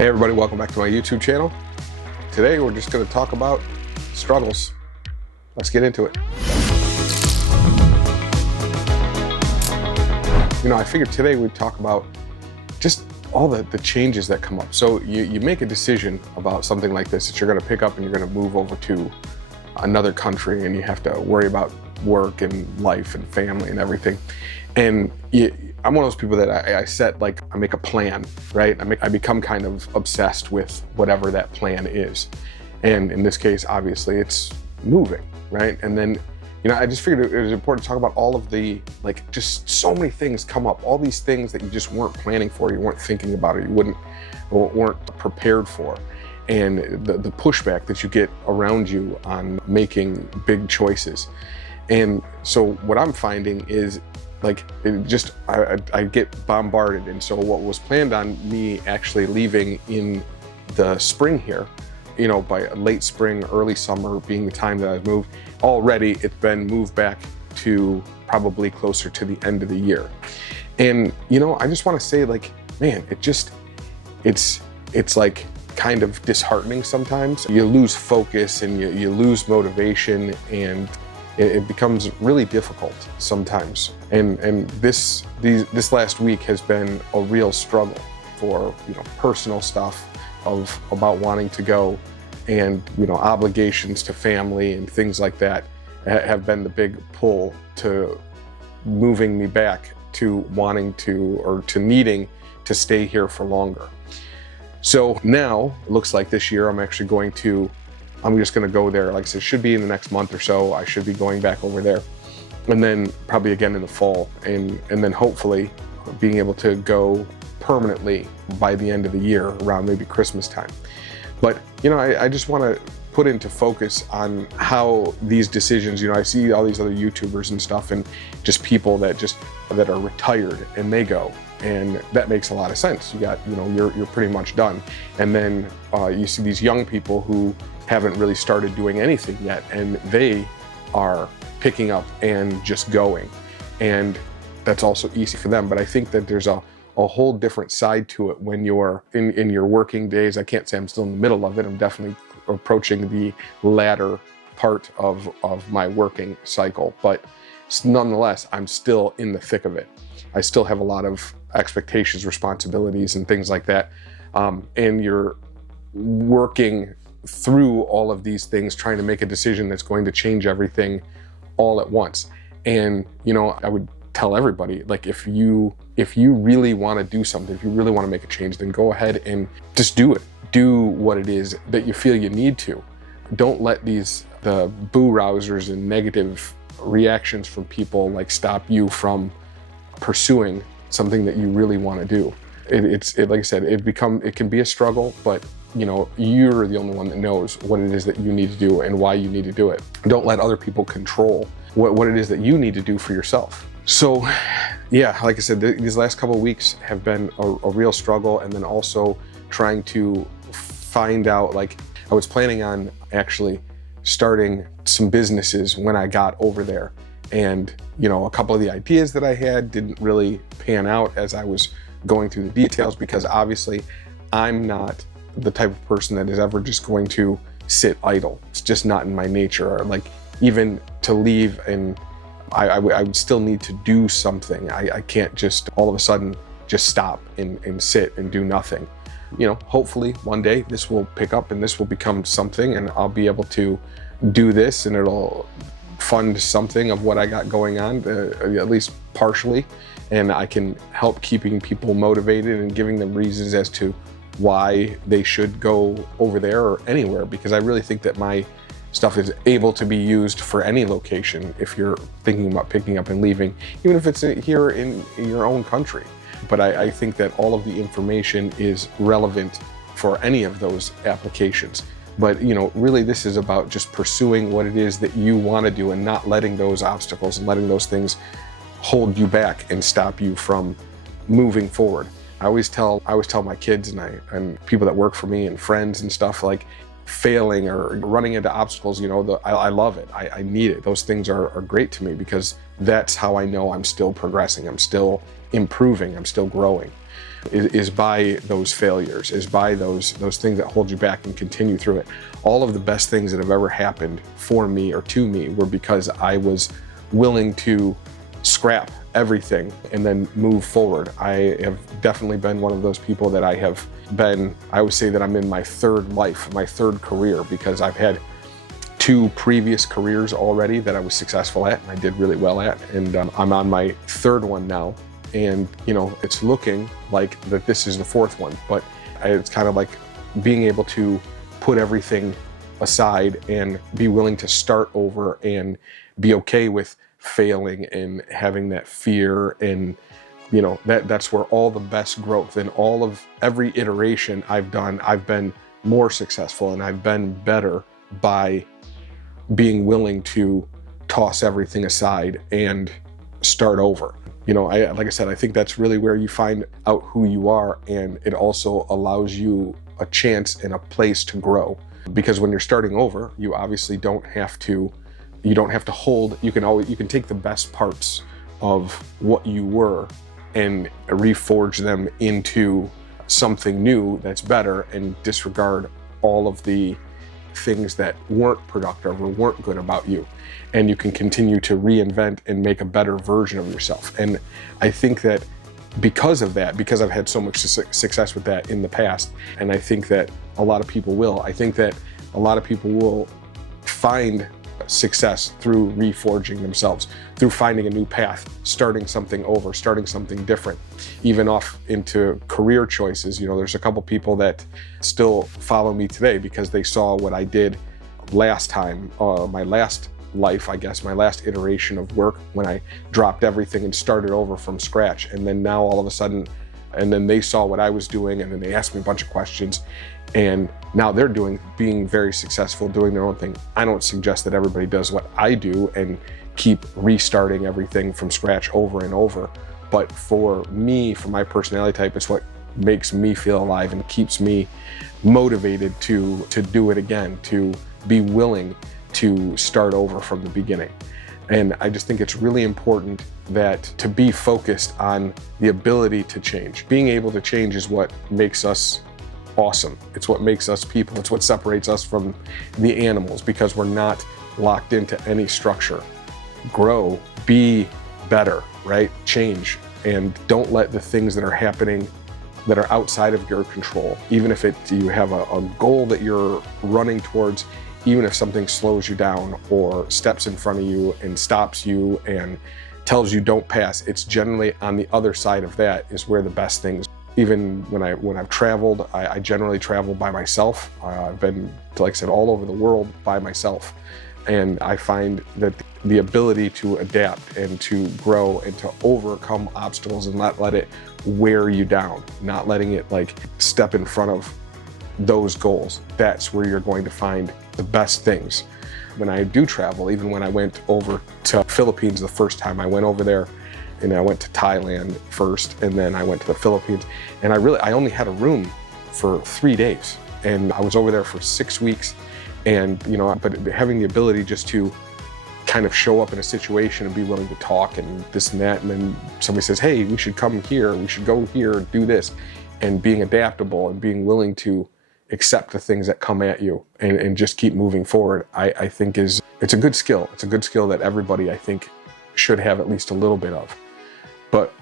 Hey everybody, welcome back to my YouTube channel. Today we're just going to talk about struggles. Let's get into it. I figured today we'd talk about just all the changes that come up. So you make a decision about something like this that you're going to pick up and you're going to move over to another country, and you have to worry about work and life and family and everything. And I'm one of those people that I make a plan, right? I become kind of obsessed with whatever that plan is. And in this case, obviously it's moving, right? And then, I just figured it was important to talk about all of the, just so many things come up, all these things that you just weren't planning for, you weren't thinking about it, you weren't prepared for. And the pushback that you get around you on making big choices. And so what I'm finding is I get bombarded. And so what was planned on me actually leaving in the spring here, by late spring, early summer being the time that I've moved, already it's been moved back to probably closer to the end of the year. And, I just want to say, man, it's like kind of disheartening sometimes. You lose focus and you lose motivation, and it becomes really difficult sometimes. And this last week has been a real struggle for, personal stuff about wanting to go, and, obligations to family and things like that have been the big pull to moving me back to wanting to, or to needing to stay here for longer. So now it looks like this year I'm just going to go there. Like I said, it should be in the next month or so. I should be going back over there, and then probably again in the fall, and then hopefully being able to go permanently by the end of the year, around maybe Christmas time. But I just want to put into focus on how these decisions, I see all these other YouTubers and stuff, and just people that are retired and they go, and that makes a lot of sense. You got, you're pretty much done. And then you see these young people who haven't really started doing anything yet, and they are picking up and just going. And that's also easy for them. But I think that there's a whole different side to it when you're in your working days. I can't say I'm still in the middle of it. I'm definitely approaching the latter part of my working cycle, but nonetheless, I'm still in the thick of it. I still have a lot of expectations, responsibilities, and things like that. And you're working through all of these things, trying to make a decision that's going to change everything all at once. And, I would tell everybody, if you really want to do something, if you really want to make a change, then go ahead and just do it. Do what it is that you feel you need to. Don't let the boo rousers and negative reactions from people stop you from pursuing something that you really want to do. Like I said, it can be a struggle, but you're the only one that knows what it is that you need to do and why you need to do it. Don't let other people control what it is that you need to do for yourself. So yeah, like I said, these last couple of weeks have been a real struggle. And then also trying to find out, I was planning on actually starting some businesses when I got over there. And, a couple of the ideas that I had didn't really pan out as I was going through the details, because obviously I'm not the type of person that is ever just going to sit idle. It's just not in my nature. Or even to leave, and I would still need to do something. I can't just all of a sudden just stop and sit and do nothing. Hopefully one day this will pick up and this will become something, and I'll be able to do this, and it'll fund something of what I got going on, at least partially, and I can help keeping people motivated and giving them reasons as to why they should go over there or anywhere, because I really think that my stuff is able to be used for any location if you're thinking about picking up and leaving, even if it's here in your own country. But I think that all of the information is relevant for any of those applications. But really this is about just pursuing what it is that you want to do, and not letting those obstacles and letting those things hold you back and stop you from moving forward. I always tell my kids and people that work for me and friends and stuff, failing or running into obstacles, I love it. I need it. Those things are great to me, because that's how I know I'm still progressing. I'm still improving. I'm still growing. is by those failures, is by those things that hold you back and continue through it. All of the best things that have ever happened for me or to me were because I was willing to scrap everything and then move forward. I have definitely been one of those people that I would say that I'm in my third life, my third career, because I've had 2 previous careers already that I was successful at and I did really well at. And I'm on my 3rd one now. And, it's looking like that this is the 4th one, but it's kind of like being able to put everything aside and be willing to start over and be okay with failing and having that fear. And that's where all the best growth and every iteration I've done, I've been more successful and I've been better by being willing to toss everything aside and start over. Like I said, I think that's really where you find out who you are, and it also allows you a chance and a place to grow. Because when you're starting over, you obviously don't have to hold, you can take the best parts of what you were and reforge them into something new that's better and disregard all of the things that weren't productive or weren't good about you. And you can continue to reinvent and make a better version of yourself. And I think that because of that, because I've had so much success with that in the past, and I think that a lot of people will, find success through reforging themselves, through finding a new path, starting something over, starting something different, even off into career choices. There's a couple people that still follow me today because they saw what I did last time, my last life, I guess, my last iteration of work, when I dropped everything and started over from scratch. And then now all of a sudden, and then they saw what I was doing, and then they asked me a bunch of questions, and now they're being very successful, doing their own thing. I don't suggest that everybody does what I do and keep restarting everything from scratch over and over. But for me, for my personality type, it's what makes me feel alive and keeps me motivated to do it again, to be willing to start over from the beginning. And I just think it's really important that to be focused on the ability to change. Being able to change is what makes us awesome. It's what makes us people. It's what separates us from the animals, because we're not locked into any structure. Grow, be better, right? Change, and don't let the things that are happening that are outside of your control, even if you have a goal that you're running towards, even if something slows you down or steps in front of you and stops you and tells you don't pass, it's generally on the other side of that is where the best things. Even when I've traveled, I generally travel by myself. I've been, like I said, all over the world by myself. And I find that the ability to adapt and to grow and to overcome obstacles and not let it wear you down, not letting it step in front of those goals, that's where you're going to find the best things. When I do travel, even when I went over to Philippines the first time I went over there, and I went to Thailand first, and then I went to the Philippines, and I only had a room for 3 days, and I was over there for 6 weeks, and but having the ability just to kind of show up in a situation and be willing to talk and this and that, and then somebody says, hey, we should come here, we should go here, do this, and being adaptable and being willing to accept the things that come at you and just keep moving forward, I think it's a good skill. It's a good skill that everybody, I think, should have at least a little bit of. But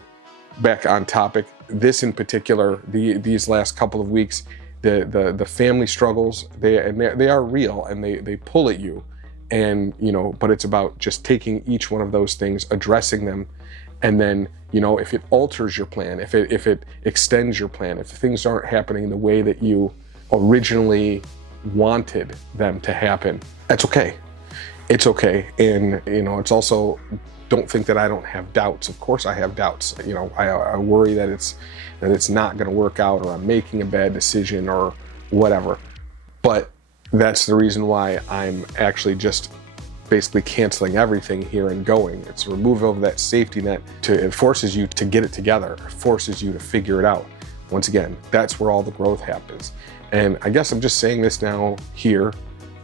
back on topic, this in particular, these last couple of weeks, the family struggles, they are real, and they pull at you, and but it's about just taking each one of those things, addressing them, and then if it alters your plan, if it extends your plan, if things aren't happening the way that you originally wanted them to happen, that's okay. It's okay. And it's also, don't think that I don't have doubts. Of course I have doubts. I worry that it's not going to work out, or I'm making a bad decision or whatever. But that's the reason why I'm actually just basically canceling everything here and going. It's a removal of that safety net. It forces you to get it together. It forces you to figure it out. Once again, that's where all the growth happens. And I guess I'm just saying this now here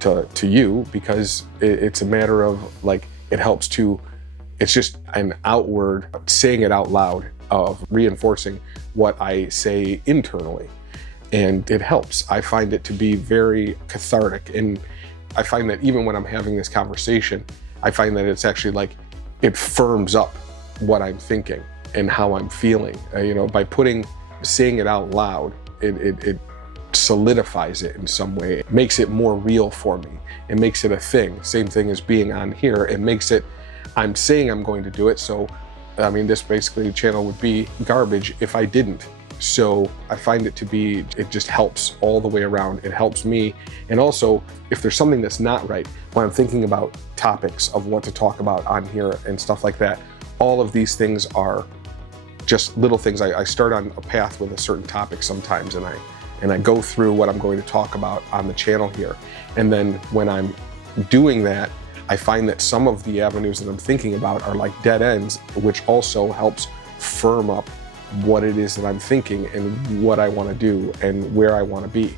to you because it's a matter of it helps to, it's just an outward saying it out loud of reinforcing what I say internally. And it helps. I find it to be very cathartic. And I find that even when I'm having this conversation, I find that it's actually like, it firms up what I'm thinking and how I'm feeling. By saying it out loud, it solidifies it in some way. It makes it more real for me. It makes it a thing. Same thing as being on here. It makes it, I'm saying I'm going to do it. So, this basically channel would be garbage if I didn't. So I find it to be, it just helps all the way around. It helps me. And also, if there's something that's not right, when I'm thinking about topics of what to talk about on here and stuff like that, all of these things are just little things. I start on a path with a certain topic sometimes, and I go through what I'm going to talk about on the channel here. And then when I'm doing that, I find that some of the avenues that I'm thinking about are like dead ends, which also helps firm up what it is that I'm thinking and what I want to do and where I want to be.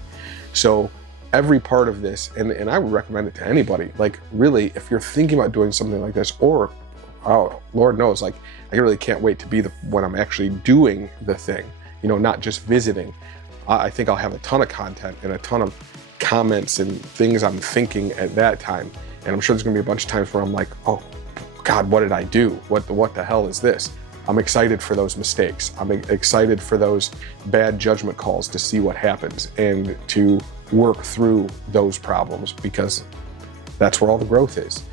So every part of this, and I would recommend it to anybody, like really, if you're thinking about doing something like this, or Lord knows, like I really can't wait to be when I'm actually doing the thing, not just visiting. I think I'll have a ton of content and a ton of comments and things I'm thinking at that time. And I'm sure there's gonna be a bunch of times where I'm like, oh God, what did I do? What the hell is this? I'm excited for those mistakes. I'm excited for those bad judgment calls to see what happens and to work through those problems, because that's where all the growth is.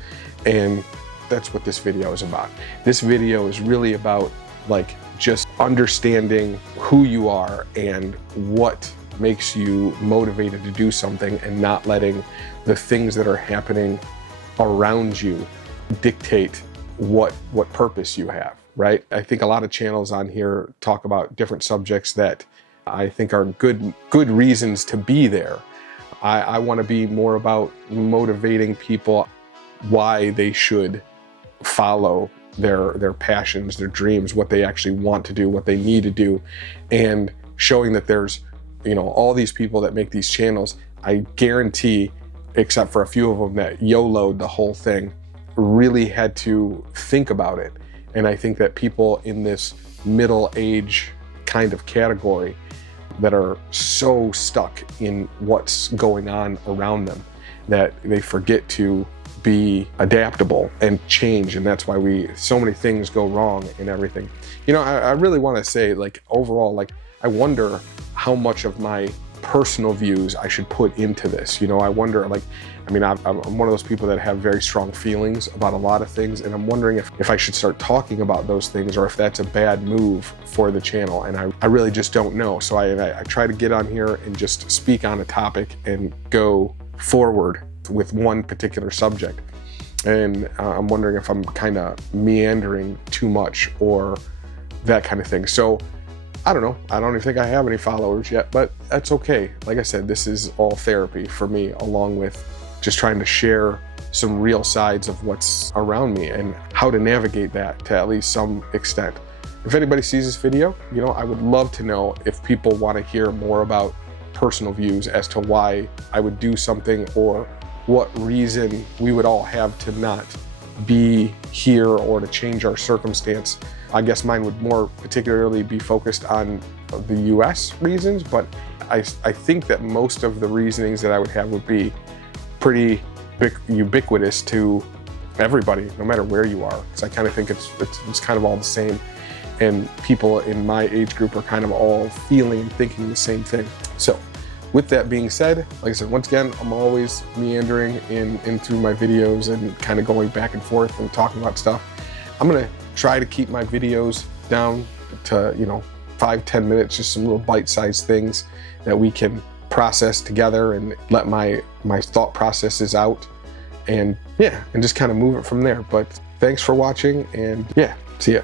And that's what this video is about. This video is really about like just understanding who you are and what makes you motivated to do something, and not letting the things that are happening around you dictate what purpose you have, right? I think a lot of channels on here talk about different subjects that I think are good reasons to be there. I want to be more about motivating people why they should follow their passions, their dreams, what they actually want to do, what they need to do, and showing that there's, all these people that make these channels, I guarantee, except for a few of them that YOLO'd the whole thing, really had to think about it. And I think that people in this middle age kind of category that are so stuck in what's going on around them that they forget to be adaptable and change. And that's why so many things go wrong in everything. I really want to say, like, overall, like, I wonder how much of my personal views I should put into this. I wonder, like, I'm one of those people that have very strong feelings about a lot of things, and I'm wondering if I should start talking about those things, or if that's a bad move for the channel, and I really just don't know. So I try to get on here and just speak on a topic and go forward with one particular subject. And I'm wondering if I'm kind of meandering too much or that kind of thing. So I don't know. I don't even think I have any followers yet, but that's okay. Like I said, this is all therapy for me, along with just trying to share some real sides of what's around me and how to navigate that to at least some extent. If anybody sees this video, I would love to know if people want to hear more about personal views as to why I would do something, or what reason we would all have to not be here or to change our circumstance. I guess mine would more particularly be focused on the US reasons, but I think that most of the reasonings that I would have would be pretty ubiquitous to everybody, no matter where you are. Because I kind of think it's kind of all the same, and people in my age group are kind of all feeling and thinking the same thing. So with that being said, like I said, once again, I'm always meandering in through my videos and kind of going back and forth and talking about stuff. I'm gonna try to keep my videos down to 5-10 minutes, just some little bite-sized things that we can process together and let my thought processes out, and just kind of move it from there. But thanks for watching, and see ya.